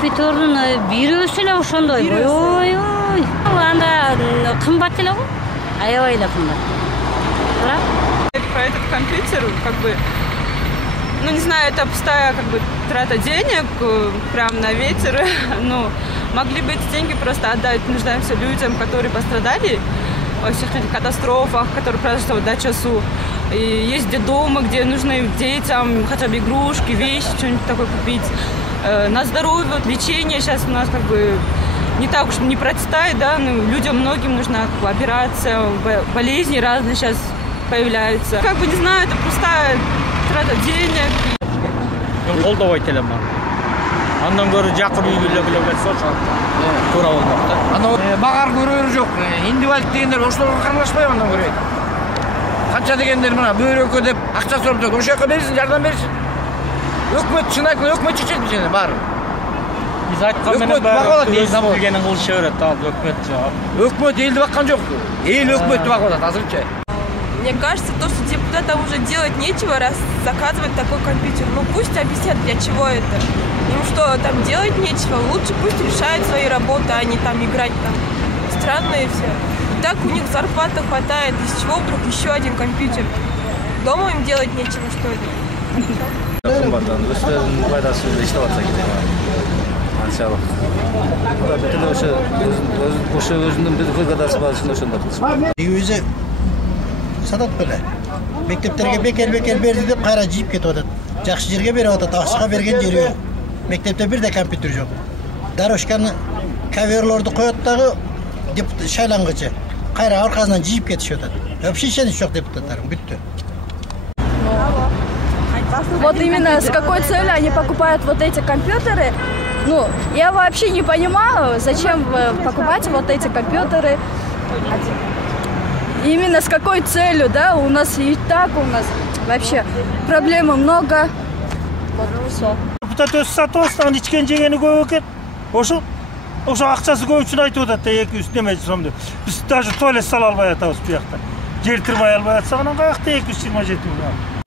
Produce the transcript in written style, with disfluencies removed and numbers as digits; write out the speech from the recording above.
компьютердун бирөөсү эле ошондой. Ой. Анда кымбат эле го. Аябай эле кымбат. Про этот компьютер, как бы, ну не знаю, это пустая как бы трата денег, прям на ветер. Ну, могли бы эти деньги просто отдать нуждаемся людям, которые пострадали во всех этих катастрофах, которые произошли вот до часу. И есть детдомы, где нужны детям хотя бы игрушки, вещи, что-нибудь такое купить. На здоровье, вот, лечение сейчас у нас как бы не так уж не процветает, да, ну, людям многим нужна как бы операция, болезни разные сейчас появляются. Как бы не знаю, это пустая трата денег. Колдобойт элем бар. Андан көрө жакын үйгө кетсе туура болмок да. Анау багар көрөр жок. Индивалид дегендер ошолорго каралашпайбы андан көрөйт. Канча дегендер мына бөйрөккө деп акча сурап жатат. Ошол жака берсин, жардам берсин. Өкмөт чын айтканда өкмөт чечет бизени баары. Биз айткан менен баары өз билгенин кылыша берет, ал өкмөт жаап. Өкмөт элди баккан жок. Эл өкмөттү багып атат азырынча. Мне кажется, то, что депутатам уже делать нечего, раз заказывать такой компьютер. Ну пусть объяснят, для чего это. Им что, там делать нечего, лучше пусть решают свои работы, а не там играть там. Странные все. И так у них зарплаты хватает, из чего вдруг еще один компьютер? Дома им делать нечего, что ли? Сатат беле. Мектептерге бекер берди деп кайра жип кетип атат. Жакшы жерге берип атат, акчага берген жери жок. Мектепте бир да компьютер жок. Дорожканы коверлорду коет дагы шайлангычы. Кайра аркасынан жип кетишип атат. Вообще ишенич жок депутаттар, бүттү. Вот именно с какой целью они покупают вот эти компьютеры? Ну, я вообще не понимаю, зачем вы покупаете вот эти компьютеры. Именно с какой целью, да? У нас и так вообще проблемы много. Вот все. Депутат өз сатып астан ичкен жегени көп экен. Ошо акчасы көп үчүн айтып атат да 200 неме сом деп. Биз даже туалет сала албай атабыз бу жакта. Жер кырмай албай атсак анан каякта 227 миллион.